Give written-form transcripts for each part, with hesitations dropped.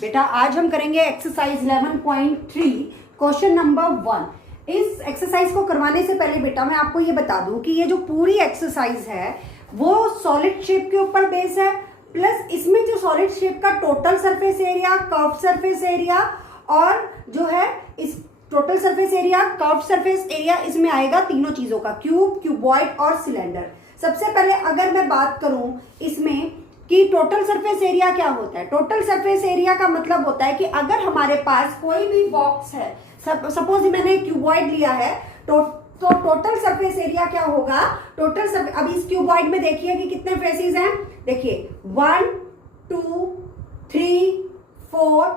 बेटा आज हम करेंगे एक्सरसाइज 11.3 क्वेश्चन नंबर 1। इस एक्सरसाइज को करवाने से पहले बेटा मैं आपको ये बता दूं कि ये जो पूरी एक्सरसाइज है वो सॉलिड शेप के ऊपर बेस है, प्लस इसमें जो सॉलिड शेप का total surface area, curve surface area और जो है इस total surface area, curve surface area, इसमें आएगा तीनों चीजों का, क्यूब, क्यूबॉइड और सिलेंडर। सबसे पहले अगर मैं बात करूं इसमें कि टोटल सरफेस एरिया क्या होता है। टोटल सरफेस एरिया का मतलब होता है कि अगर हमारे पास कोई भी बॉक्स है, सपोज मैंने क्यूबॉइड लिया है, तो टोटल सरफेस एरिया क्या होगा, अब इस क्यूबॉइड में देखिए कि कितने फेसेस हैं, देखिए 1 2 3 4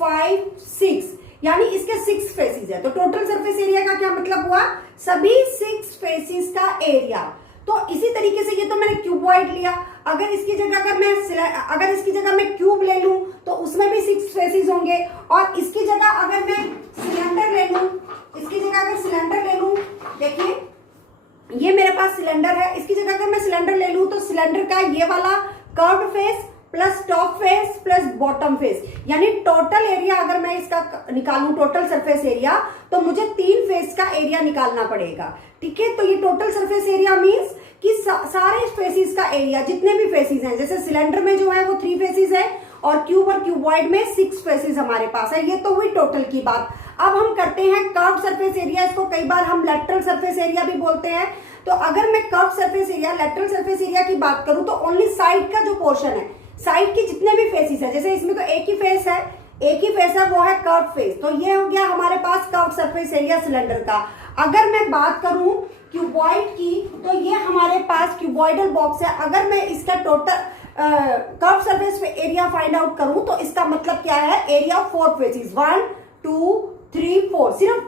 5 6, यानी इसके 6 फेसेस है। तो टोटल सरफेस एरिया का क्या मतलब हुआ, सभी 6 फेसेस का एरिया। तो इसी तरीके से ये तो मैंने क्यूबॉइड लिया, अगर इसकी जगह मैं क्यूब ले लूं तो उसमें भी 6 फेसेस होंगे, और इसकी जगह अगर मैं सिलेंडर ले लूं, देखिए ये मेरे पास सिलेंडर है, इसकी जगह अगर मैं सिलेंडर ले लूं तो सिलेंडर का ये वाला curved face plus top face plus bottom face, यानी टोटल एरिया अगर मैं इसका निकालूं, टोटल सरफेस एरिया, तो मुझे 3 फेस का एरिया निकालना पड़ेगा। ठीक है, तो ये टोटल सरफेस एरिया मींस कि सारे फेसेस का एरिया, जितने भी फेसेस हैं, जैसे सिलेंडर में जो है वो 3 फेसेस है और क्यूब और क्यूबॉइड में 6 फेसेस हमारे पास है। ये तो हुई टोटल की बात। अब हम करते हैं कर्व सरफेस एरिया, इसको कई बार हम लेटरल सरफेस एरिया भी बोलते हैं। तो अगर मैं curve surface area, lateral surface area की बात करूं तो ओनली साइड का जो पोर्शन है, साइड के जितने भी फेसेस है, जैसे इसमें तो एक ही फेस है, वो है कर्व फेस, तो ये हो गया हमारे पास कर्व सरफेस एरिया सिलेंडर का। अगर मैं बात करूं क्यूबॉइड की, तो ये हमारे पास क्यूबॉइडल बॉक्स है। अगर मैं इसका total curve surface area find out करूं तो इसका मतलब क्या है, एरिया ऑफ 4 फेसेस, 1 2 3 4, सिर्फ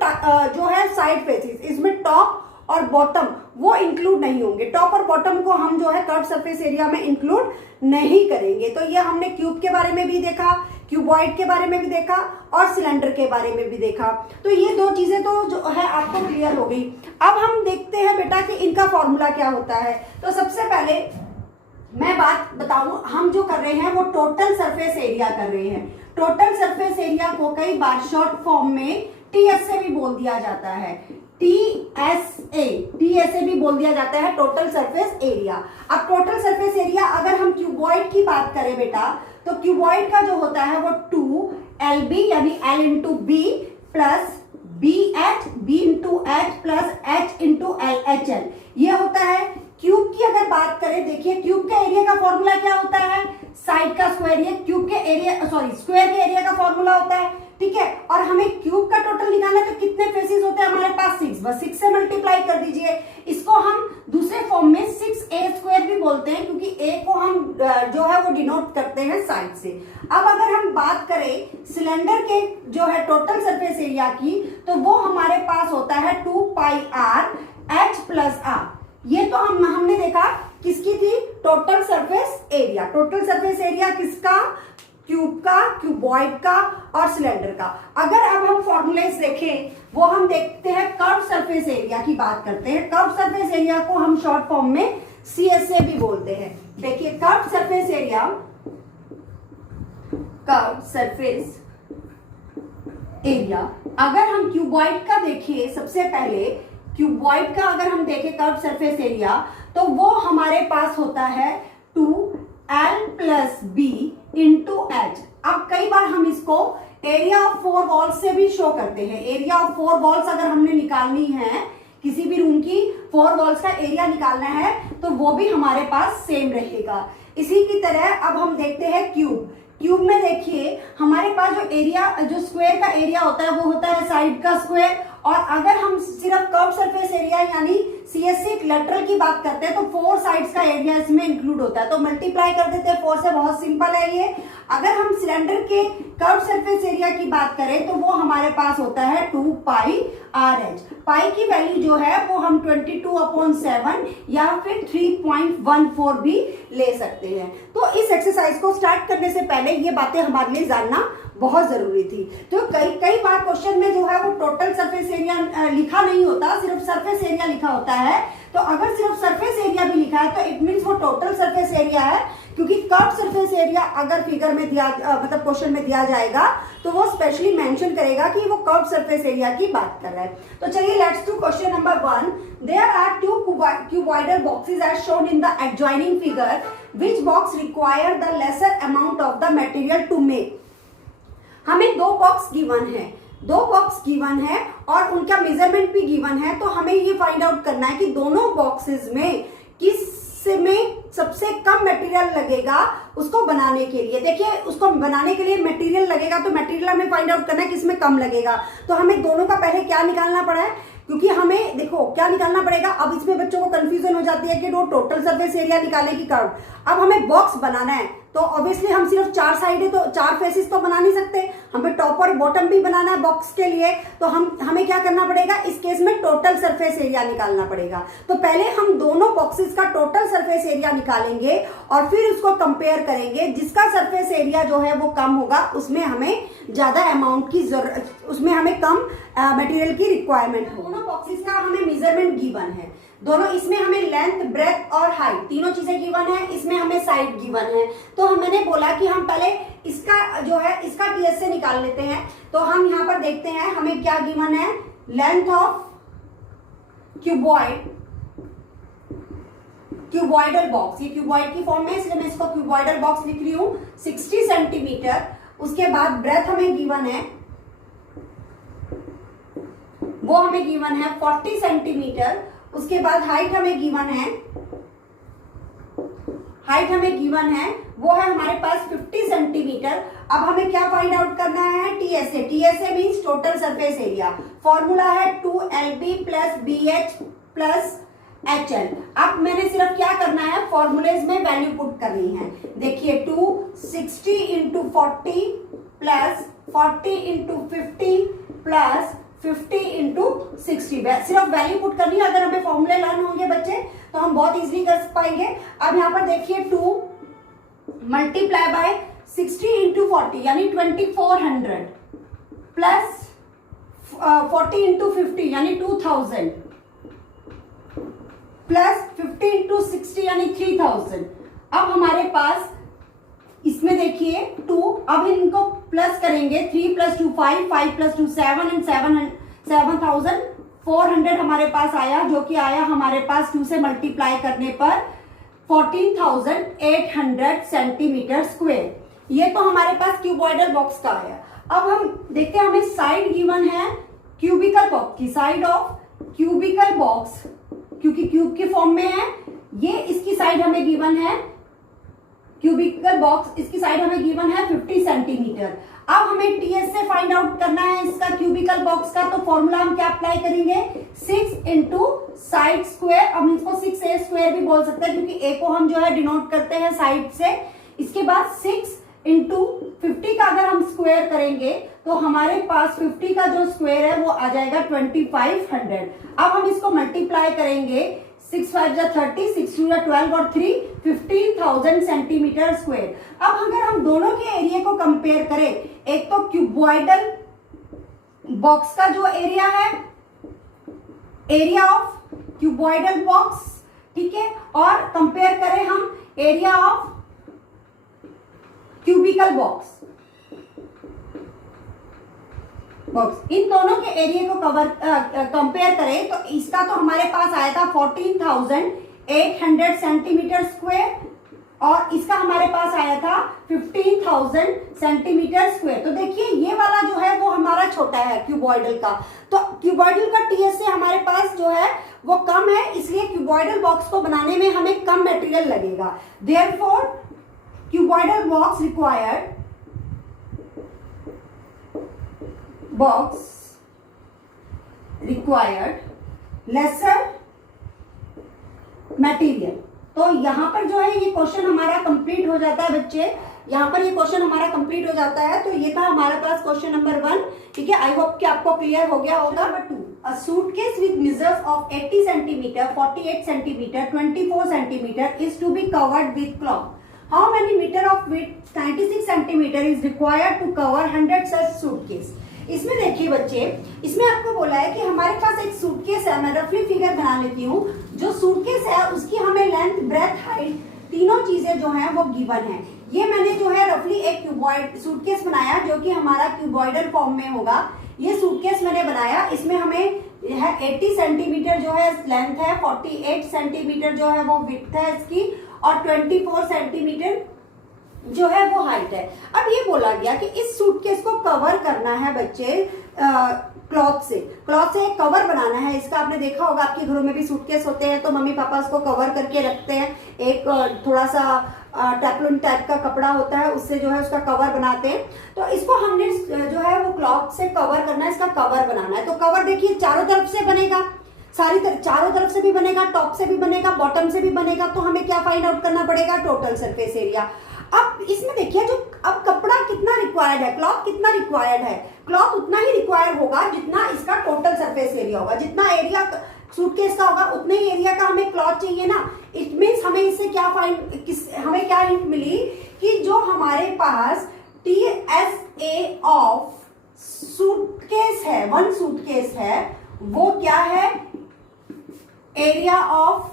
जो है साइड फेसेस, इसमें टॉप और बॉटम वो इंक्लूड नहीं होंगे। टॉप और बॉटम को हम जो है कर्व सरफेस एरिया में इंक्लूड नहीं करेंगे। तो ये हमने क्यूब के बारे में भी देखा, क्यूबॉइड के बारे में भी देखा और सिलेंडर के बारे में भी देखा। तो ये 2 चीजें तो जो है आपको क्लियर हो गई। अब हम देखते हैं बेटा कि इनका फॉर्मूला क्या होता है। तो सबसे पहले मैं बात बताऊं, हम जो कर रहे हैं वो टोटल सरफेस एरिया कर रहे हैं। टोटल सरफेस एरिया को कई बार शॉर्ट फॉर्म में टीएसए भी बोल दिया जाता है, टीएसए भी बोल दिया जाता है, टोटल सरफेस एरिया। अब टोटल सरफेस एरिया अगर हम क्यूबॉइड की बात करें बेटा, तो क्यूबॉइड का जो होता है वो 2LB यानी L into B plus B into H plus H into LHL, ये होता है। क्यूब की अगर बात करें, देखिए क्यूब के एरिया का फॉर्मूला क्या होता है, साइड का स्क्वायर, ये क्यूब के एरिया स्क्वायर के एरिया का फॉर्मूला होता है। ठीक है, और हमें क्यूब का टोटल निकालना है तो कितने फेसेस होते हैं हमारे पास, 6, बस 6 से मल्टीप्लाई कर दीजिए। इसको हम दूसरे फॉर्म में 6a² भी बोलते हैं, क्योंकि a को हम जो है वो डिनोट करते हैं साइड से। अब अगर हम बात करें सिलेंडर के जो है टोटल सरफेस एरिया की, तो वो हमारे पास होता है 2πr h प्लस r। ये तो हमने देखा किसकी थी, total surface area. Total surface area किसका, क्यूब का, क्यूबॉइड का और सिलेंडर का। अगर अब हम फॉर्मूलेस देखें, वो हम देखते हैं कर्व सरफेस एरिया की बात करते हैं। कर्व सरफेस एरिया को हम शॉर्ट फॉर्म में CSA भी बोलते हैं। देखिए curve surface area, curve surface area अगर हम क्यूबॉइड का देखें, सबसे पहले क्यूबॉइड का अगर हम देखें कर्व सरफेस एरिया, तो वो हमारे पास होता है 2L plus B into H. अब कई बार हम इसको एरिया ऑफ 4 वॉल्स से भी शो करते हैं। एरिया ऑफ 4 वॉल्स अगर हमने निकालनी है, किसी भी रूम की 4 वॉल्स का एरिया निकालना है, तो वो भी हमारे पास सेम रहेगा। इसी की तरह अब हम देखते हैं क्यूब में देखिए हमारे पास जो एरिया, जो स्क्वायर का एरिया होता है वो होता है साइड का स्क्वायर, और अगर हम सिर्फ कर्व सरफेस एरिया यानी CSA लेटरल की बात करते हैं तो 4 साइड्स का एरिया इसमें इंक्लूड होता है, तो मल्टीप्लाई कर देते हैं 4 से, बहुत सिंपल है ये। अगर हम सिलेंडर के कर्व सरफेस एरिया की बात करें तो वो हमारे पास होता है 2πr RH। पाई की वैल्यू जो है वो हम 22/7 या फिर 3.14 भी ले सकते हैं। तो इस एक्सरसाइज को स्टार्ट करने से पहले ये बातें हमारे लिए जानना बहुत जरूरी थी। तो कई बार क्वेश्चन में जो है वो टोटल सरफेस एरिया लिखा नहीं होता, सिर्फ सरफेस एरिया लिखा होता है। तो अगर सिर्फ सरफेस एरिया भी लिखा है तो इट मीन्स वो टोटल सरफेस एरिया है, क्योंकि कर्व सरफेस एरिया अगर फिगर में दिया मतलब क्वेश्चन में दिया जाएगा तो वो स्पेशली मेंशन करेगा कि वो कर्व सरफेस एरिया की बात कर रहा है। तो चलिए let's do question number 1। There are two cuboidal boxes as shown in the adjoining figure. Which box require the lesser amount of the material to make? हमें दो बॉक्स गिवन है और उनका मेजरमेंट भी गिवन है। तो हमें ये फाइंड आउट करना है कि दोनों बॉक्सेस में किस में सबसे कम मटेरियल लगेगा उसको बनाने के लिए। देखिए उसको बनाने के लिए मटेरियल लगेगा, तो मटेरियल हमें फाइंड आउट करना है किसमें कम लगेगा। तो हमें दोनों का पहले क्या निकालना पड़ा है, क्योंकि हमें देखो क्या निकालना पड़ेगा। अब इसमें बच्चों को कंफ्यूजन हो जाती है कि वो टोटल सरफेस एरिया निकाले की कर्व। अब हमें बॉक्स बनाना है तो ऑब्वियसली हम सिर्फ 4 साइड है तो 4 फेसेस तो बना नहीं सकते, हमें टॉप और बॉटम भी बनाना है बॉक्स के लिए। तो हमें क्या करना पड़ेगा, इस केस में टोटल सरफेस एरिया निकालना पड़ेगा। तो पहले हम दोनों बॉक्सेस का टोटल सरफेस एरिया निकालेंगे और फिर उसको कंपेयर करेंगे। जिसका सरफेस एरिया जो है वो कम होगा उसमें हमें ज्यादा अमाउंट की जरूरत, उसमें हमें कम मटेरियल की रिक्वायरमेंट हो। दोनों बॉक्सेस का हमें मेजरमेंट गिवन है, दोनों इसमें हमें लेंथ, ब्रेथ और हाइट तीनों चीजें गिवन है, इसमें हमें साइड गिवन है। तो मैंने बोला कि हम पहले इसका जो है इसका टीएसए निकाल लेते हैं। तो हम यहाँ पर देखते हैं हमें क्या गिवन है, लेंथ ऑफ क्यूबॉइडल बॉक्स, ये क्यूबॉइड की फॉर्म में इसलिए मैं इसको क्यूबॉइडल बॉक्स लिख रही हूँ, 60 सेंटीमीटर। उसके बाद ब्रेथ हमें गिवन है, वो हमें गिवन है 40 सेंटीमीटर। उसके बाद हाइट हमें गिवन है, वो है हमारे पास 50 सेंटीमीटर। अब हमें क्या फाइंड आउट करना है, TSA. TSA means total surface area. Formula है 2LB + BH + HL। अब मैंने सिर्फ क्या करना है, फॉर्मूलेज में वैल्यू पुट करनी है। देखिए 260 × 40 + 40 × 50 + 50 × 60, सिर्फ वैल्यू पुट करनी है। अगर हमें फॉर्मूले लर्न होंगे बच्चे तो हम बहुत इजीली कर पाएंगे। अब यहाँ पर देखिए 2 × 60 × 40 यानी 2400 प्लस 40 × 50 यानी 2000 प्लस 50 × 60 यानी 3000। अब हमारे पास इसमें देखिए 2, अब इनको प्लस करेंगे, 3 + 2 5, 5 + 2 7 एंड 7400 हमारे पास आया, जो कि आया हमारे पास 2 से मल्टीप्लाई करने पर 14,800 सेंटीमीटर स्क्वायर। ये तो हमारे पास क्यूबॉइडल बॉक्स का आया। अब हम देखते हैं हमें साइड गिवन है क्यूबिकल बॉक्स की, साइड ऑफ क्यूबिकल बॉक्स, क्योंकि क्यूब की फॉर्म में है ये, इसकी साइड हमें गिवन है क्यूबिकल बॉक्स, इसकी साइड हमें गिवन है 50 सेंटीमीटर। अब हमें टीएस से फाइंड आउट करना है इसका क्यूबिकल बॉक्स का। तो फॉर्मूला हम क्या अप्लाई करेंगे, 6 × साइड स्क्वायर। अब इसको 6a² भी बोल सकते हैं, क्योंकि a को हम जो है डिनोट करते हैं साइड से। इसके बाद 6 × 50 का अगर हम स्क्वायर करेंगे तो हमारे पास 50 का जो स्क्वायर है वो आ जाएगा 2500। अब हम इसको मल्टीप्लाई करेंगे, 6 × 5 = 30, 6 × 2 = 12 और 3 15,000 सेंटीमीटर स्क्वायर। अब अगर हम दोनों के एरिया को कंपेयर करें, एक तो क्यूबॉइडल बॉक्स का जो एरिया है, एरिया ऑफ क्यूबॉइडल बॉक्स, ठीक है, और कंपेयर करें हम एरिया ऑफ क्यूबिकल बॉक्स, इन दोनों के एरिया को कंपेयर करें तो इसका तो हमारे पास आया था 14,800 सेंटीमीटर स्क्वायर और इसका हमारे पास आया था 15,000 सेंटीमीटर स्क्वायर। तो देखिए ये वाला जो है वो हमारा छोटा है क्यूबॉइडल का, तो क्यूबॉइडल का टीएस से हमारे पास जो है वो कम है, इसलिए क्यूबॉइडल बॉक्स को बनाने में हमें कम मटेरियल लगेगा। Therefore cuboidal box required lesser material. तो यहाँ पर जो है ये क्वेश्चन हमारा कंप्लीट हो जाता है बच्चे, यहाँ पर ये क्वेश्चन हमारा कंप्लीट हो जाता है। तो ये था हमारे पास क्वेश्चन नंबर 1, ठीक है। आई होप कि आपको क्लियर हो गया होगा। Number 2, a suitcase with measures of 80 centimeter, 48 centimeter, 24 centimeter is to be covered with cloth. How many meter of width 96 centimeter is required to cover 100 such suitcase? इसमें देखिए बच्चे, इसमें आपको बोला है कि हमारे पास एक सूटकेस है, मैं रफली फिगर बना लेती हूँ। जो सूटकेस है उसकी हमें लेंथ, ब्रेथ, हाइट तीनों चीजें जो हैं वो गिवन है। ये मैंने जो है रफली एक क्यूबॉइड सूटकेस बनाया जो कि हमारा क्यूबॉइडल फॉर्म में होगा। ये सूटकेस मैंने बनाया, इसमें हमें 80 सेंटीमीटर जो है लेंथ है, 48 सेंटीमीटर जो है वो विड्थ है इसकी, और 24 सेंटीमीटर जो है वो हाइट है। अब ये बोला गया कि इस सूटकेस को कवर करना है बच्चे क्लॉथ से एक कवर बनाना है इसका। आपने देखा होगा आपके घरों में भी सूटकेस होते हैं तो मम्मी पापा उसको कवर करके रखते हैं, एक थोड़ा सा टेफ्लॉन टाइप का कपड़ा होता है उससे जो है उसका कवर बनाते हैं। तो इसको हमने जो है वो क्लॉथ से कवर करना है, इसका कवर बनाना है। तो कवर देखिए चारों तरफ से बनेगा, चारों तरफ से भी बनेगा, टॉप से भी बनेगा, बॉटम से भी बनेगा। तो हमें क्या फाइंड आउट करना पड़ेगा? Total surface area. अब इसमें देखिए जो अब कपड़ा कितना रिक्वायर्ड है, क्लॉथ कितना रिक्वायर्ड है, क्लॉथ उतना ही रिक्वायर्ड होगा जितना इसका टोटल सरफेस एरिया होगा। जितना एरिया सूटकेस का होगा उतने ही एरिया का हमें क्लॉथ चाहिए ना। इट मीन्स हमें इससे क्या हमें क्या हिंट मिली कि जो हमारे पास TSA ऑफ सूटकेस है, वन सूटकेस है, वो क्या है? Area of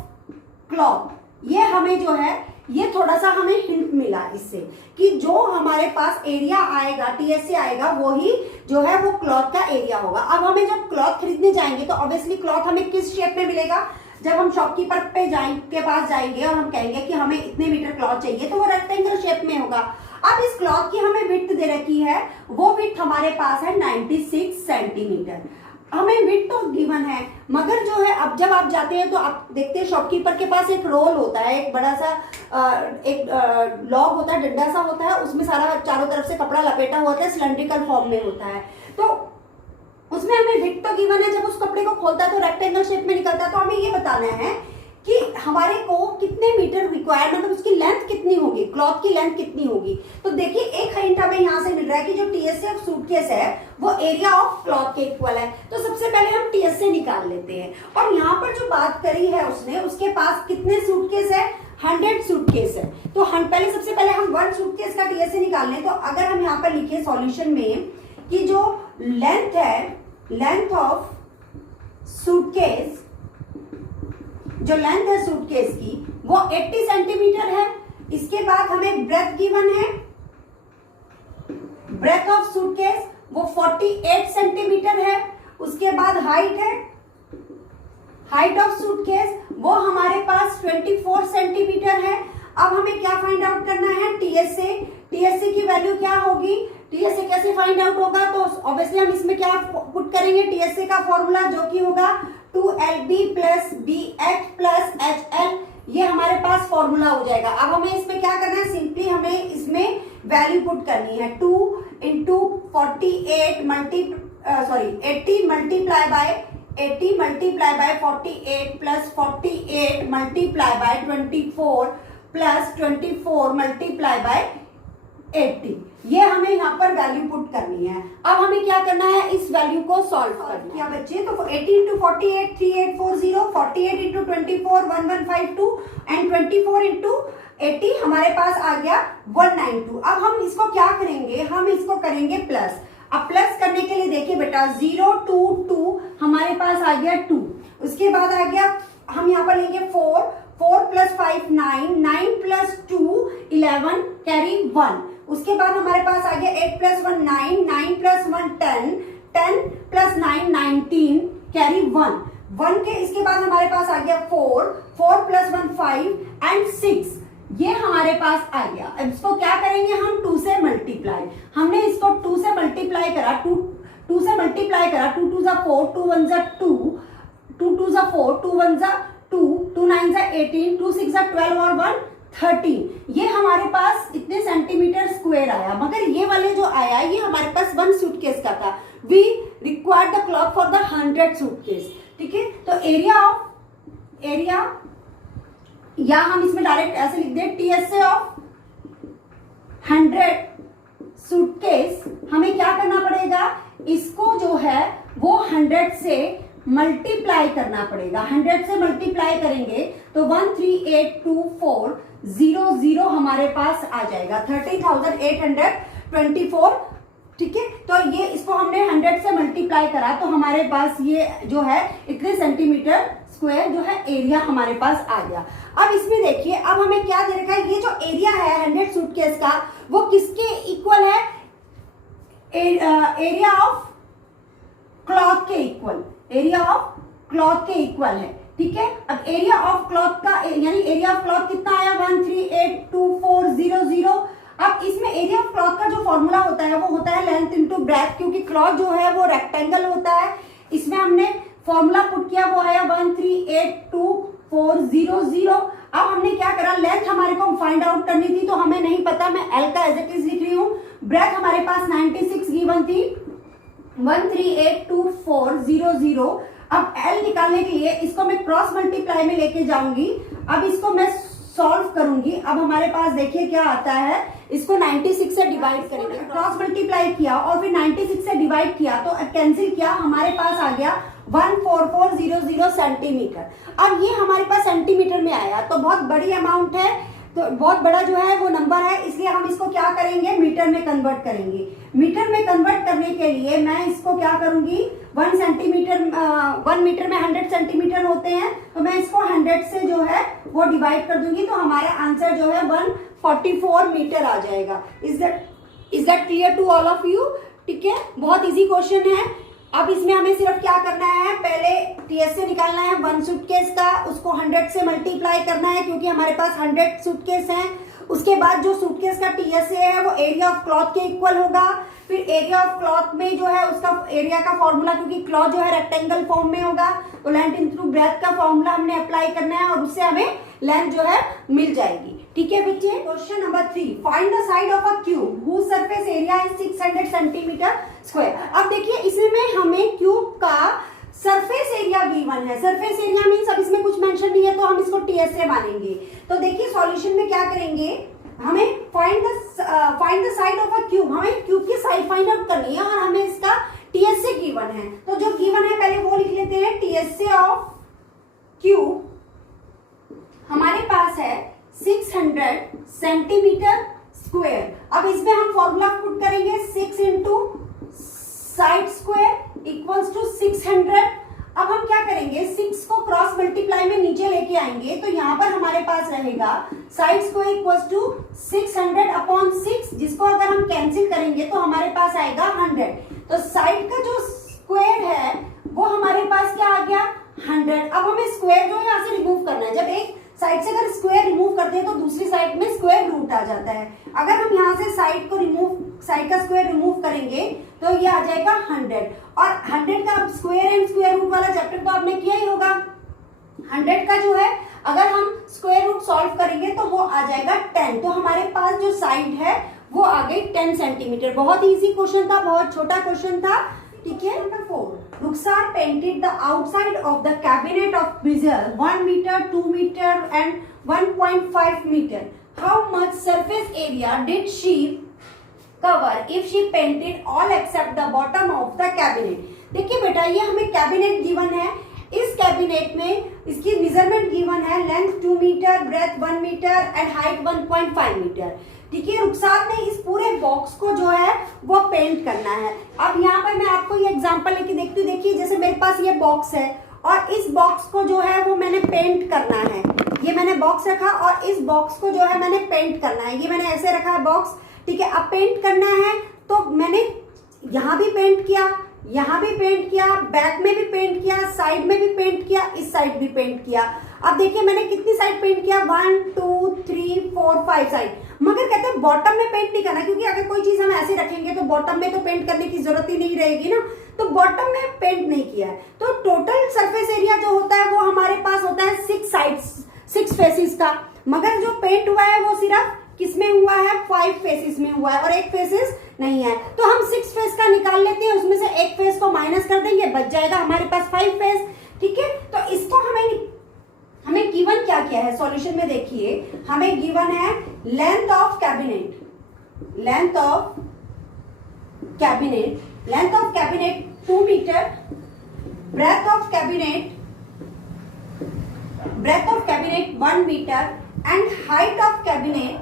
cloth. ये हमें जो है ये थोड़ा सा हमें हिंट मिला इससे कि जो हमारे पास एरिया आएगा, TSA आएगा, वो ही जो है वो क्लॉथ का एरिया होगा। अब हमें जब क्लॉथ खरीदने जाएंगे तो ऑब्वियसली क्लॉथ हमें किस शेप में मिलेगा? जब हम शॉपकीपर के पास जाएंगे और हम कहेंगे कि हमें इतने मीटर क्लॉथ चाहिए तो वो रेक्टेंगल शेप में होगा। अब इस क्लॉथ की हमें विड्थ दे रखी है, वो विड्थ हमारे पास है 96 सेंटीमीटर। हमें विड्थ तो गिवन है, मगर जो है अब जब आप जाते हैं तो आप देखते हैं शॉपकीपर के पास एक रोल होता है, एक बड़ा सा एक लॉग होता है, डंडा सा होता है, उसमें सारा चारों तरफ से कपड़ा लपेटा हुआ होता है, सिलेंड्रिकल फॉर्म में होता है। तो उसमें हमें विड्थ तो गिवन है, जब उस कपड़े को खोलता है तो रेक्टेंगल शेप में निकलता है। तो हमें ये बताना है कि हमारे को कितने मीटर रिक्वायर्ड, मतलब उसकी लेंथ कितनी होगी, क्लॉथ की लेंथ कितनी होगी। तो देखिए एक हिंट हमें यहाँ से मिल रहा है कि जो TSA ऑफ सूटकेस है वो एरिया ऑफ क्लॉथ के इक्वल है। तो सबसे पहले हम TSA निकाल लेते हैं। और यहाँ पर जो बात करी है उसने, उसके पास कितने सूटकेस है? 100 सूटकेस है। तो हम सबसे पहले हम वन सूटकेस का TSA निकाल लें। तो अगर हम यहाँ पर लिखे सॉल्यूशन में कि जो लेंथ है, लेंथ ऑफ सूटकेस, जो लेंथ है सूटकेस की वो 80 सेंटीमीटर है। इसके बाद हमें ब्रेथ गिवन है, ब्रेथ ऑफ सूटकेस वो 48 सेंटीमीटर है। उसके बाद हाइट है, हाइट ऑफ सूटकेस वो हमारे पास 24 सेंटीमीटर है। अब हमें क्या फाइंड आउट करना है? TSA की वैल्यू क्या होगी? TSA कैसे फाइंड आउट होगा? तो ऑब्वियसली हम इसमें क्या पुट करेंगे? TSA का फॉर्मूला जो कि होगा 2LB plus BH plus HL, ये हमारे पास फॉर्मूला हो जाएगा। अब हमें इसमें क्या करना है? सिंपली हमें इसमें वैल्यू पुट करनी है। 2 into 48 80 multiply by 48 plus 48 multiply by 24 plus 24 multiply by 80, ये हमें यहाँ पर वैल्यू पुट करनी है। अब हमें क्या करना है? इस वैल्यू को सॉल्व करना है। क्या बच्चे? तो 80 इंटू 48 3840, 48 इंटू 24 1152 एंड 24 इंटू 80 हमारे पास आ गया 192। अब हम इसको क्या करेंगे? हम इसको करेंगे प्लस। अब प्लस करने के लिए देखिए बेटा 0 2 2 हमारे पास आ गया 2। उसके बाद आ गया, हम यहाँ पर लेंगे 4 प्लस 5 9, 9 प्लस 2 11 कैरी 1। उसके बाद हमारे पास आ गया 8 प्लस 1 9, 9 प्लस 1 10, 10 प्लस 9 19 कैरी 1 के। इसके बाद हमारे पास आ गया 4 प्लस 1 5 एंड 6, ये हमारे पास आ गया। अब इसको क्या करेंगे हम? 2 से मल्टीप्लाई। हमने इसको 2 से मल्टीप्लाई करा, 2 से मल्टीप्लाई करा, 2 2 4, 2 1 2, 2 2 4, 2 1 2, 2 9 18, 2 6 12 और 1 13। ये हमारे पास इतने सेंटीमीटर स्क्वायर आया। मगर ये वाले जो आया ये हमारे पास वन सूटकेस का था। We required the cloth for the 100 suitcase. ठीक है, तो एरिया या हम इसमें डायरेक्ट ऐसे लिख दें TSA ऑफ 100 सूटकेस। हमें क्या करना पड़ेगा? इसको जो है वो 100 से मल्टीप्लाई करना पड़ेगा, 100 से मल्टीप्लाई करेंगे तो 1382400 हमारे पास आ जाएगा, 30,824। ठीक है, तो ये इसको हमने 100 से मल्टीप्लाई करा तो हमारे पास ये जो है इतने सेंटीमीटर स्क्वायर जो है एरिया हमारे पास आ गया। अब इसमें देखिए, अब हमें क्या दे रखा है, ये जो एरिया है 100 सूटकेस का वो किसके इक्वल है, एरिया ऑफ क्लॉथ के इक्वल, एरिया ऑफ क्लॉथ के इक्वल है। ठीक है, अब एरिया ऑफ क्लॉथ का यानी एरिया ऑफ क्लॉथ कितना आया, 1382400। अब इसमें एरिया ऑफ क्लॉथ का जो फॉर्मूला होता है वो होता है लेंथ इनटू ब्रेथ, क्योंकि क्लॉथ जो है वो रेक्टेंगल होता है। इसमें हमने फॉर्मूला पुट किया, वो आया 1382400। अब हमने क्या करा, लेंथ हमारे को फाइंड आउट करनी थी तो हमें नहीं पता, मैं एल का एज इट इज लिख रही हूँ। ब्रेथ हमारे पास 96 गिवन थी, 1382400। अब एल निकालने के लिए इसको मैं क्रॉस मल्टीप्लाई में लेके जाऊंगी। अब इसको मैं सॉल्व करूंगी। अब हमारे पास देखिए क्या आता है, इसको 96 से डिवाइड करेंगे, क्रॉस मल्टीप्लाई किया और फिर 96 से डिवाइड किया तो कैंसिल किया, हमारे पास आ गया 14400 सेंटीमीटर। अब ये हमारे पास सेंटीमीटर में आया तो बहुत बड़ी अमाउंट है, तो बहुत बड़ा जो है वो नंबर है, इसलिए हम इसको क्या करेंगे, मीटर में कन्वर्ट करेंगे। मीटर में कन्वर्ट करने के लिए मैं इसको क्या करूंगी, 1 मीटर में 100 सेंटीमीटर होते हैं, तो मैं इसको 100 से जो है वो डिवाइड कर दूंगी तो हमारा आंसर जो है 144 मीटर आ जाएगा। Is that clear to all of you? ठीक है, बहुत इजी क्वेश्चन है। अब इसमें हमें सिर्फ क्या करना है, पहले टीएसए निकालना है 1 सूटकेस का, उसको 100 से मल्टीप्लाई करना है क्योंकि हमारे पास 100 सूटकेस हैं। उसके बाद जो सूटकेस का टीएसए है वो एरिया ऑफ क्लॉथ के इक्वल होगा। फिर एरिया ऑफ क्लॉथ में जो है उसका एरिया का फॉर्मूला, क्योंकि क्लॉथ जो है रेक्टेंगल फॉर्म में होगा, तो लेंथ इनटू ब्रेथ का फॉर्मूला हमने अप्लाई करना है और उससे हमें लेंथ जो है मिल जाएगी। ठीक है बच्चे, question number 3, find the side of a cube whose surface area is 600 centimetre square. अब देखिए इसमें हमें क्यूब का सरफेस एरिया गिवन है, सरफेस एरिया मींस अब इसमें कुछ मेंशन नहीं है तो हम इसको टीएसए मानेंगे। तो देखिए सॉल्यूशन में क्या करेंगे, हमें find the side of a cube, हमें क्यूब की साइड फाइंड आउट करनी है और हमें इसका टीएसए गिवन है। तो जो गिवन है पहले वो लिख लेते हैं, टीएसए ऑफ क्यूब हमारे पास है 600 सेंटीमीटर स्क्वायर। अब इसमें हम फॉर्मूला पुट करेंगे, 6 into side square equals to 600। अब हम क्या करेंगे, 6 को क्रॉस मल्टीप्लाई में नीचे लेके आएंगे तो यहाँ पर हमारे पास रहेगा side square equals to 600 upon 6, जिसको अगर हम कैंसिल करेंगे तो हमारे पास आएगा 100। तो साइड का जो स्क्वायर है वो हमारे पास क्या आ गया, 100। अब हमें स्क्वायर जो है यहाँ से रिमूव करना है। जब एक साइड से अगर स्क्वायर रिमूव करते हैं तो दूसरी साइड में स्क्वायर रूट आ जाता है। अगर हम यहाँ से साइड का स्क्वायर रिमूव करेंगे तो ये आ जाएगा 100। और 100 का स्क्वायर एंड स्क्वायर रूट वाला चैप्टर तो आपने किया ही होगा। 100 का जो है अगर हम स्क्वायर रूट सॉल्व करेंगे तो वो आ जाएगा 10। तो हमारे पास जो साइड है वो आ गई 10 सेंटीमीटर। बहुत इजी क्वेश्चन था, बहुत छोटा क्वेश्चन था। ठीक है, number 4, Rukhsar painted the outside of the cabinet of Brazil 1 meter, 2 meter and 1.5 meter. How much surface area did she cover if she painted all except the bottom of the cabinet? देखिए बेटा, ये हमें cabinet given है। इस cabinet में इसकी measurement given है, length 2 metre, breadth 1 metre and height 1.5 metre. ठीक है, रुखसार ने इस पूरे बॉक्स को जो है वो पेंट करना है। अब यहाँ पर मैं आपको ये एग्जांपल लेके देखती हूँ। देखिए जैसे मेरे पास ये बॉक्स है और इस बॉक्स को जो है वो मैंने पेंट करना है। ये मैंने बॉक्स रखा और इस बॉक्स को जो है मैंने पेंट करना है। ये मैंने ऐसे रखा है बॉक्स। ठीक है, अब पेंट करना है तो मैंने यहाँ भी पेंट किया, यहाँ भी पेंट किया, बैक में भी पेंट किया, साइड में भी पेंट किया, इस साइड भी पेंट किया। अब देखिए मैंने कितनी साइड पेंट किया, 1 2 3 4 5 साइड। मगर कहते हैं बॉटम में पेंट नहीं करना, क्योंकि अगर कोई चीज हम ऐसे रखेंगे तो बॉटम में तो पेंट करने की जरूरत ही नहीं रहेगी ना। तो बॉटम में पेंट नहीं किया है। तो टोटल सरफेस एरिया जो होता है वो हमारे पास होता है 6 साइड्स, 6 फेसेस का। मगर जो पेंट हुआ है वो सिर्फ किसमें हुआ है, 5 फेसेस में हुआ है और 1 फेसेस नहीं है। तो हम 6 फेस का निकाल लेते हैं, उसमें से 1 फेस को माइनस कर देंगे, बच जाएगा हमारे पास 5 फेस। ठीक है, तो इसको हमें गिवन क्या किया है सॉल्यूशन में, देखिए हमें गिवन है length of cabinet 2 metre breadth of cabinet 1 metre and height of cabinet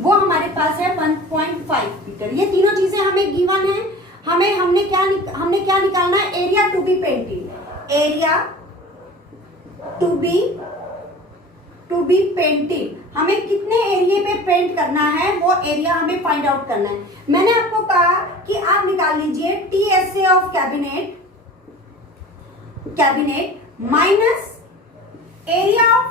वो हमारे पास है 1.5 मीटर। ये तीनों चीजें हमें गिवन है। हमने क्या निकालना है? Area to be painted. Area to be painted, हमें कितने एरिया पे पेंट करना है वो एरिया हमें फाइंड आउट करना है। मैंने आपको कहा कि आप निकाल लीजिए TSA of cabinet minus area of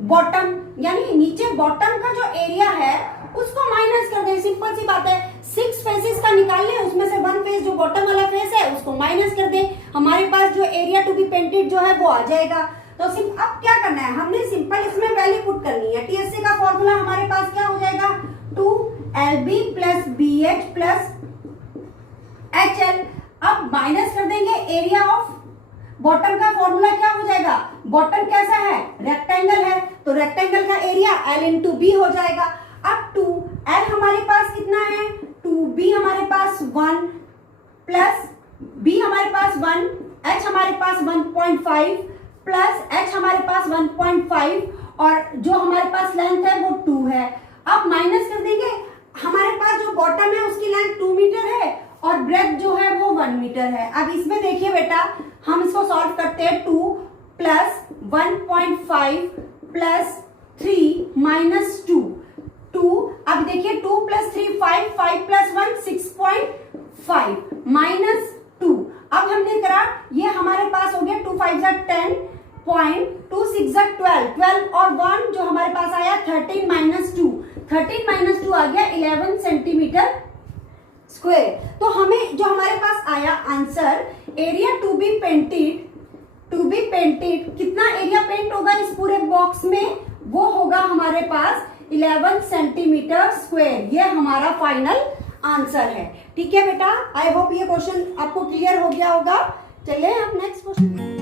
bottom, यानी नीचे बॉटम का जो एरिया है उसको माइनस कर दें। सिंपल सी बात है, 6 फेसेस का निकाल लें, उसमें से 1 फेस जो बॉटम वाला फेस है उसको माइनस कर दें, हमारे पास जो एरिया टू बी पेंटेड जो है वो आ जाएगा। तो अब क्या करना है, हमने सिंपल इसमें वैल्यू पुट करनी है। TSA का फॉर्मूला हमारे पास क्या हो जाएगा? 2LB plus BH plus HL। अब माइनस कर देंगे एरिया ऑफ बॉटम का फॉर्मूला क्या हो जाएगा? बॉटम कैसा है? रेक्टेंगल है, तो रेक्टेंगल का एरिया L इंटू बी हो जाएगा। अब 2L हमारे पास कितना है? 2B हमारे पास 1 प्लस B हमारे पास 1, H हमारे पास 1.5 प्लस H हमारे पास 1.5 और जो हमारे पास लेंथ है वो 2 है। अब माइनस कर देंगे, हमारे पास जो बॉटम है उसकी लेंथ 2 मीटर है और ब्रेथ जो है वो 1 मीटर है। अब इसमें देखिए बेटा, हम इसको सॉल्व करते हैं। 2 प्लस 1.5 प्लस 3 माइनस 2। अब देखिए 2 प्लस 3 5 प्लस 1 6.5 माइनस 2। अब हमने करा, ये हमारे पास हो गया 2 5 10 पॉइंट 2 6 12 और 1 जो हमारे पास आया 13 माइनस 2 आ गया 11 सेंटीमीटर स्क्वायर। तो हमें जो हमारे पास आया answer, area to be painted कितना एरिया पेंट होगा इस पूरे बॉक्स में, वो होगा हमारे पास 11 सेंटीमीटर स्क्वायर। ये हमारा फाइनल आंसर है। ठीक है बेटा, आई होप ये क्वेश्चन आपको क्लियर हो गया होगा। चलिए हम नेक्स्ट क्वेश्चन